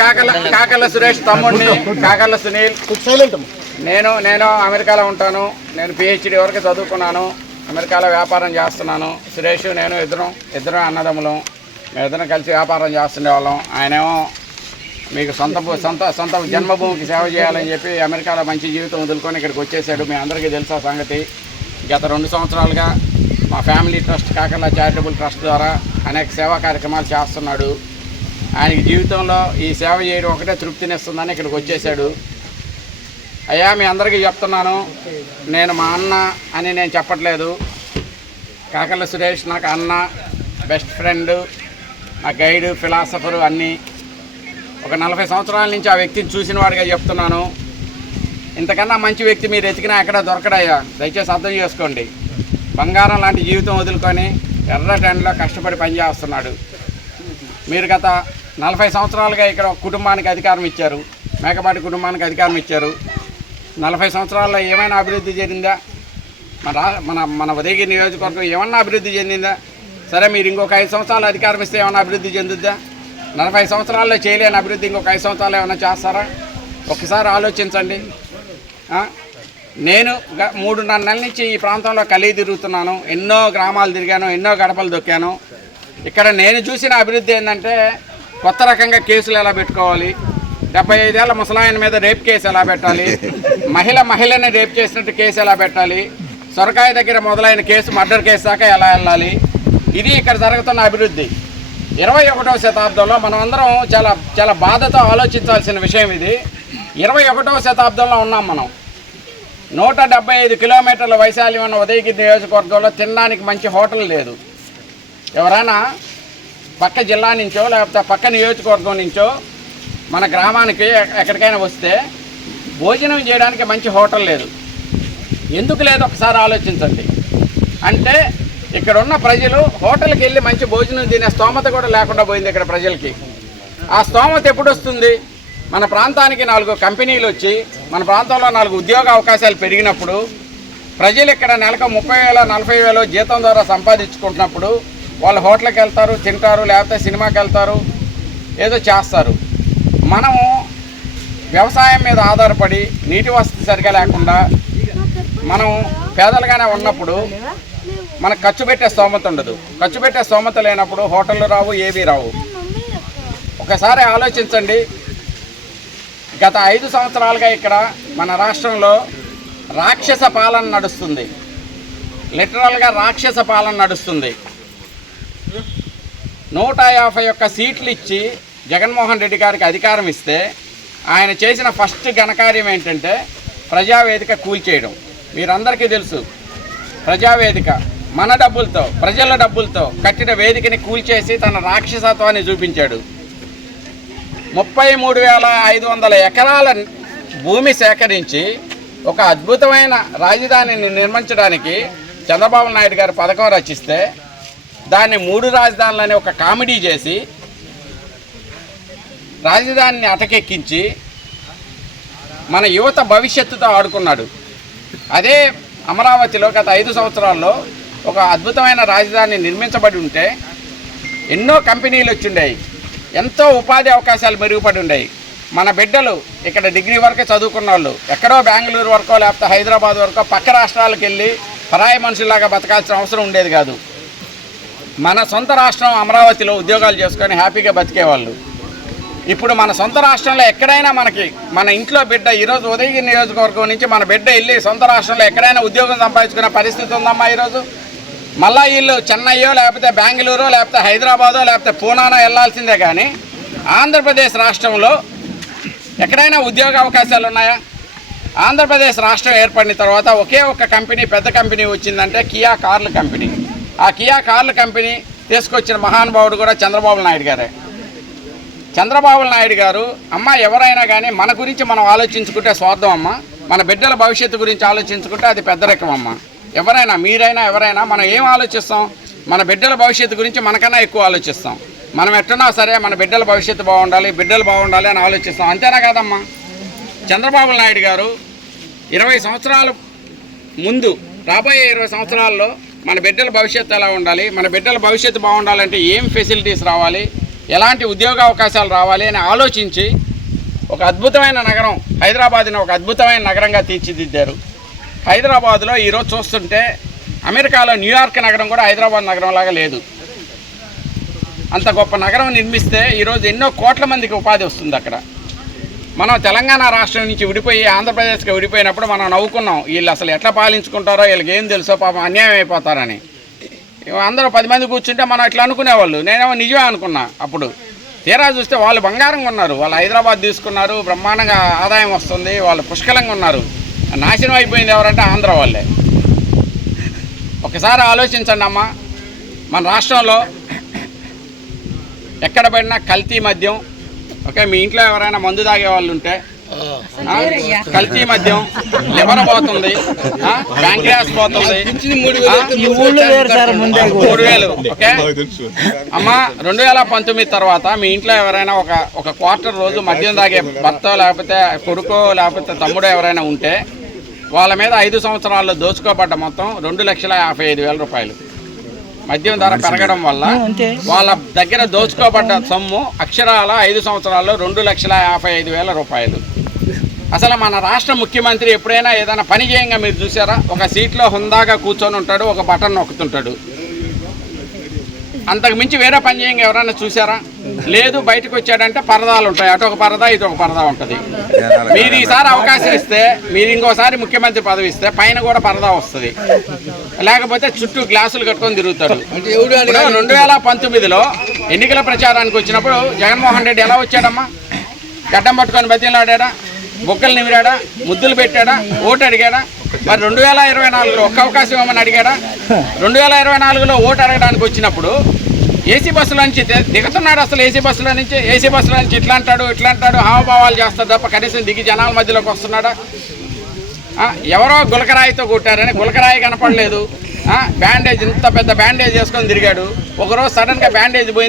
కాకర్ల సురేష్ తమ్ముడిని, కాకర్ల సునీల్. నేను అమెరికాలో ఉంటాను. నేను PhD వరకు చదువుకున్నాను. అమెరికాలో వ్యాపారం చేస్తున్నాను. సురేష్ నేను ఇద్దరం అన్నదమ్ములం. మేమిద్దరం కలిసి వ్యాపారం చేస్తుండేవాళ్ళం. ఆయనేమో మీకు సొంత జన్మభూమికి సేవ చేయాలని చెప్పి అమెరికాలో మంచి జీవితం వదులుకొని ఇక్కడికి వచ్చేసాడు. మీ అందరికీ తెలుసా సంగతి. గత 2 సంవత్సరాలుగా మా family trust, Kakarla charitable trust ద్వారా అనేక సేవా కార్యక్రమాలు చేస్తున్నాడు. ఆయనకి జీవితంలో ఈ సేవ చేయడం ఒకటే తృప్తినిస్తుందని ఇక్కడికి వచ్చేసాడు. అయ్యా, మీ అందరికీ చెప్తున్నాను, నేను మా అన్న అని నేను చెప్పట్లేదు. కాకర్ల సురేష్ నాకు అన్న, బెస్ట్ ఫ్రెండ్, నా గైడు, ఫిలాసఫరు అన్నీ. ఒక 40 సంవత్సరాల నుంచి ఆ వ్యక్తిని చూసిన వాడిగా చెప్తున్నాను. ఇంతకన్నా మంచి వ్యక్తి మీరు ఎతికినా ఎక్కడ దొరకడయ్యా. దయచేసి అర్థం చేసుకోండి. బంగారం లాంటి జీవితం వదులుకొని ఎర్ర టెండలో కష్టపడి పనిచేస్తున్నాడు. మీరు గత 40 సంవత్సరాలుగా ఇక్కడ ఒక కుటుంబానికి అధికారం ఇచ్చారు. మేకపాటి కుటుంబానికి అధికారం ఇచ్చారు. 40 సంవత్సరాల్లో ఏమైనా అభివృద్ధి చెందిందా? మన ఉదయగిరి నియోజకవర్గం ఏమన్నా అభివృద్ధి చెందిందా? సరే, మీరు ఇంకొక 5 సంవత్సరాలు అధికారం ఇస్తే ఏమన్నా అభివృద్ధి చెందుద్దా? 40 సంవత్సరాల్లో చేయలేని అభివృద్ధి ఇంకొక 5 సంవత్సరాలు ఏమైనా చేస్తారా? ఒక్కసారి ఆలోచించండి. నేను 3.5 నెలల నుంచి ఈ ప్రాంతంలో కలిగి తిరుగుతున్నాను. ఎన్నో గ్రామాలు తిరిగాను, ఎన్నో గడపలు దొక్కాను. ఇక్కడ నేను చూసిన అభివృద్ధి ఏంటంటే, కొత్త రకంగా కేసులు ఎలా పెట్టుకోవాలి, 75 ఏళ్ల ముసలాయన మీద రేప్ కేసు ఎలా పెట్టాలి, మహిళని రేప్ చేసినట్టు కేసు ఎలా పెట్టాలి, సొరకాయ దగ్గర మొదలైన కేసు మర్డర్ కేసు దాకా ఎలా వెళ్ళాలి, ఇది ఇక్కడ జరుగుతున్న అభివృద్ధి. 21వ శతాబ్దంలో మనం అందరం చాలా చాలా బాధతో ఆలోచించాల్సిన విషయం ఇది. 21వ శతాబ్దంలో ఉన్నాం మనం. 175 కిలోమీటర్ల వైశాల్యం ఉన్న ఉదయగిరి నియోజకవర్గంలో తినడానికి మంచి హోటల్ లేదు. ఎవరైనా పక్క జిల్లా నుంచో లేకపోతే పక్క నియోజకవర్గం నుంచో మన గ్రామానికి ఎక్కడికైనా వస్తే భోజనం చేయడానికి మంచి హోటల్ లేదు. ఎందుకు లేదు ఒకసారి ఆలోచించండి. అంటే ఇక్కడ ఉన్న ప్రజలు హోటల్కి వెళ్ళి మంచి భోజనం తినే స్తోమత కూడా లేకుండా పోయింది ఇక్కడ ప్రజలకి. ఆ స్తోమత ఎప్పుడు వస్తుంది? మన ప్రాంతానికి 4 కంపెనీలు వచ్చి మన ప్రాంతంలో 4 ఉద్యోగ అవకాశాలు పెరిగినప్పుడు, ప్రజలు ఇక్కడ నెలకు 30,000 40,000 జీతం ద్వారా సంపాదించుకుంటున్నప్పుడు వాళ్ళు హోటల్కి వెళ్తారు, తింటారు, లేకపోతే సినిమాకి వెళ్తారు, ఏదో చేస్తారు. మనము వ్యవసాయం మీద ఆధారపడి నీటి వసతి సరిగా లేకుండా మనం పేదలుగానే ఉన్నప్పుడు మనకు ఖర్చు పెట్టే స్తోమత ఉండదు. ఖర్చు పెట్టే స్తోమత లేనప్పుడు హోటళ్ళు రావు, ఏవీ రావు. ఒకసారి ఆలోచించండి. గత 5 సంవత్సరాలుగా ఇక్కడ మన రాష్ట్రంలో రాక్షస పాలన నడుస్తుంది. లిటరల్గా రాక్షస పాలన నడుస్తుంది. 151 సీట్లు ఇచ్చి జగన్మోహన్ రెడ్డి గారికి అధికారం ఇస్తే ఆయన చేసిన ఫస్ట్ ఘనకార్యం ఏంటంటే ప్రజావేదిక కూల్చేయడం. మీరందరికీ తెలుసు, ప్రజావేదిక మన డబ్బులతో, ప్రజల డబ్బులతో కట్టిన వేదికని కూల్చేసి తన రాక్షసత్వాన్ని చూపించాడు. 33,500 ఎకరాల భూమి సేకరించి ఒక అద్భుతమైన రాజధానిని నిర్మించడానికి చంద్రబాబు నాయుడు గారు పథకం రచిస్తే దాన్ని 3 రాజధానులని ఒక కామెడీ చేసి రాజధానిని అటకెక్కించి మన యువత భవిష్యత్తుతో ఆడుకున్నాడు. అదే అమరావతిలో గత 5 సంవత్సరాల్లో ఒక అద్భుతమైన రాజధాని నిర్మించబడి ఉంటే ఎన్నో కంపెనీలు వచ్చిండాయి, ఎంతో ఉపాధి అవకాశాలు మెరుగుపడి ఉన్నాయి. మన బిడ్డలు ఇక్కడ డిగ్రీ వరకే చదువుకున్న వాళ్ళు ఎక్కడో బెంగళూరు వరకో లేకపోతే హైదరాబాద్ వరకో పక్క రాష్ట్రాలకు వెళ్ళి పరాయి మనుషుల్లాగా బతకాల్సిన అవసరం ఉండేది కాదు. మన సొంత రాష్ట్రం అమరావతిలో ఉద్యోగాలు చేసుకొని హ్యాపీగా బతికేవాళ్ళు. ఇప్పుడు మన సొంత రాష్ట్రంలో ఎక్కడైనా మన ఇంట్లో బిడ్డ ఈరోజు ఉదయగిరి నియోజకవర్గం నుంచి మన బిడ్డ వెళ్ళి సొంత రాష్ట్రంలో ఎక్కడైనా ఉద్యోగం సంపాదించుకునే పరిస్థితి ఉందమ్మా ఈరోజు. మళ్ళా వీళ్ళు చెన్నైయో లేకపోతే బెంగళూరో లేకపోతే హైదరాబాదో లేకపోతే పూనానో వెళ్ళాల్సిందే. కానీ ఆంధ్రప్రదేశ్ రాష్ట్రంలో ఎక్కడైనా ఉద్యోగ అవకాశాలు ఉన్నాయా? ఆంధ్రప్రదేశ్ రాష్ట్రం ఏర్పడిన తర్వాత ఒకే ఒక కంపెనీ, పెద్ద కంపెనీ వచ్చిందంటే కియా కార్ల కంపెనీ. ఆ కియా కార్ల కంపెనీ తీసుకొచ్చిన మహానుభావుడు కూడా చంద్రబాబు నాయుడు గారే. చంద్రబాబు నాయుడు గారు ఎవరైనా కానీ మన గురించి మనం ఆలోచించుకుంటే స్వార్థం అమ్మ, మన బిడ్డల భవిష్యత్తు గురించి ఆలోచించుకుంటే అది పెద్ద రకం అమ్మ. ఎవరైనా, మీరైనా ఎవరైనా మనం ఏం ఆలోచిస్తాం? మన బిడ్డల భవిష్యత్తు గురించి మనకన్నా ఎక్కువ ఆలోచిస్తాం. మనం ఎట్టున్నా సరే మన బిడ్డల భవిష్యత్తు బాగుండాలి, బిడ్డలు బాగుండాలి అని ఆలోచిస్తాం. అంతేనా కాదమ్మా? చంద్రబాబు నాయుడు గారు 20 సంవత్సరాల ముందు, రాబోయే 20 సంవత్సరాల్లో మన బిడ్డల భవిష్యత్తు ఎలా ఉండాలి, మన బిడ్డల భవిష్యత్తు బాగుండాలంటే ఏం ఫెసిలిటీస్ రావాలి, ఎలాంటి ఉద్యోగ అవకాశాలు రావాలి అని ఆలోచించి ఒక అద్భుతమైన నగరం హైదరాబాద్ని ఒక అద్భుతమైన నగరంగా తీర్చిదిద్దారు. హైదరాబాద్లో ఈరోజు చూస్తుంటే అమెరికాలో న్యూయార్క్ నగరం కూడా హైదరాబాద్ నగరంలాగా లేదు. అంత గొప్ప నగరం నిర్మిస్తే ఈరోజు ఎన్నో కోట్ల మందికి ఉపాధి వస్తుంది అక్కడ. మనం తెలంగాణ రాష్ట్రం నుంచి విడిపోయి ఆంధ్రప్రదేశ్కి విడిపోయినప్పుడు మనం నవ్వుకున్నాం, వీళ్ళు అసలు ఎట్లా పాలించుకుంటారో, వీళ్ళకి ఏం తెలుసో, పాపం అన్యాయం అయిపోతారని. అందరూ 10 మంది కూర్చుంటే మనం ఇట్లా అనుకునేవాళ్ళు. నేనేమో నిజమే అనుకున్నా. అప్పుడు తీరా చూస్తే వాళ్ళు బంగారంగా ఉన్నారు. వాళ్ళు హైదరాబాద్ తీసుకున్నారు, బ్రహ్మాండంగా ఆదాయం వస్తుంది, వాళ్ళు పుష్కలంగా ఉన్నారు. నాశనం అయిపోయింది ఎవరంటే ఆంధ్ర వాళ్ళే. ఒకసారి ఆలోచించండి అమ్మా, మన రాష్ట్రంలో ఎక్కడ పడినా కల్తీ మద్యం. ఓకే, మీ ఇంట్లో ఎవరైనా మందు తాగే వాళ్ళు ఉంటే కల్తీ మద్యం, లివర్ పోతుంది, ప్యాంక్రియాస్ పోతుంది, 3,000. ఓకే అమ్మా, 2019 తర్వాత మీ ఇంట్లో ఎవరైనా ఒక క్వార్టర్ రోజు మద్యం తాగే భర్త లేకపోతే కొడుకో లేకపోతే తమ్ముడో ఎవరైనా ఉంటే వాళ్ళ మీద 5 సంవత్సరాల్లో దోచుకోబడ్డ మొత్తం 2,55,000 రూపాయలు. మద్యం ధర పెరగడం వల్ల వాళ్ళ దగ్గర దోచుకోబడ్డ సొమ్ము అక్షరాల 5 సంవత్సరాల్లో 2,55,000 రూపాయలు. అసలు మన రాష్ట్ర ముఖ్యమంత్రి ఎప్పుడైనా ఏదైనా పని చేయంగా మీరు చూసారా? ఒక సీట్లో హుందాగా కూర్చొని ఉంటాడు, ఒక బటన్ నొక్కుతుంటాడు. అంతకు మించి వేరే పని చేయంగా ఎవరైనా చూసారా? లేదు. బయటకు వచ్చాడంటే పరదాలు ఉంటాయి, అటు ఒక పరదా ఇటు ఒక పరదా ఉంటుంది. మీరు ఈసారి అవకాశం ఇస్తే, మీరు ఇంకోసారి ముఖ్యమంత్రి పదవి ఇస్తే పైన కూడా పరదా వస్తుంది, లేకపోతే చుట్టూ గ్లాసులు కట్టుకొని తిరుగుతాడు. 2019లో ఎన్నికల ప్రచారానికి వచ్చినప్పుడు జగన్మోహన్ రెడ్డి ఎలా వచ్చాడమ్మా? గడ్డం పట్టుకొని బతిలాడాడా, బొక్కలు నిమిరాడా, ముద్దులు పెట్టాడా, ఓటు అడిగాడా? మరి 2024లో ఒక్క అవకాశం ఏమని అడిగాడా? 2024లో ఓటు అడగడానికి వచ్చినప్పుడు ఏసీ బస్సుల నుంచి దిగుతున్నాడు. అసలు ఏసీ బస్సుల నుంచి ఇట్లా అంటాడు హావభావాలు చేస్తాడు తప్ప కనీసం దిగి జనాల మధ్యలోకి వస్తున్నాడా? ఎవరో గులకరాయితో కొట్టారని గులకరాయి కనపడలేదు. బ్యాండేజ్, ఇంత పెద్ద బ్యాండేజ్ వేసుకొని తిరిగాడు. ఒకరోజు సడన్గా బ్యాండేజ్ పోయింది.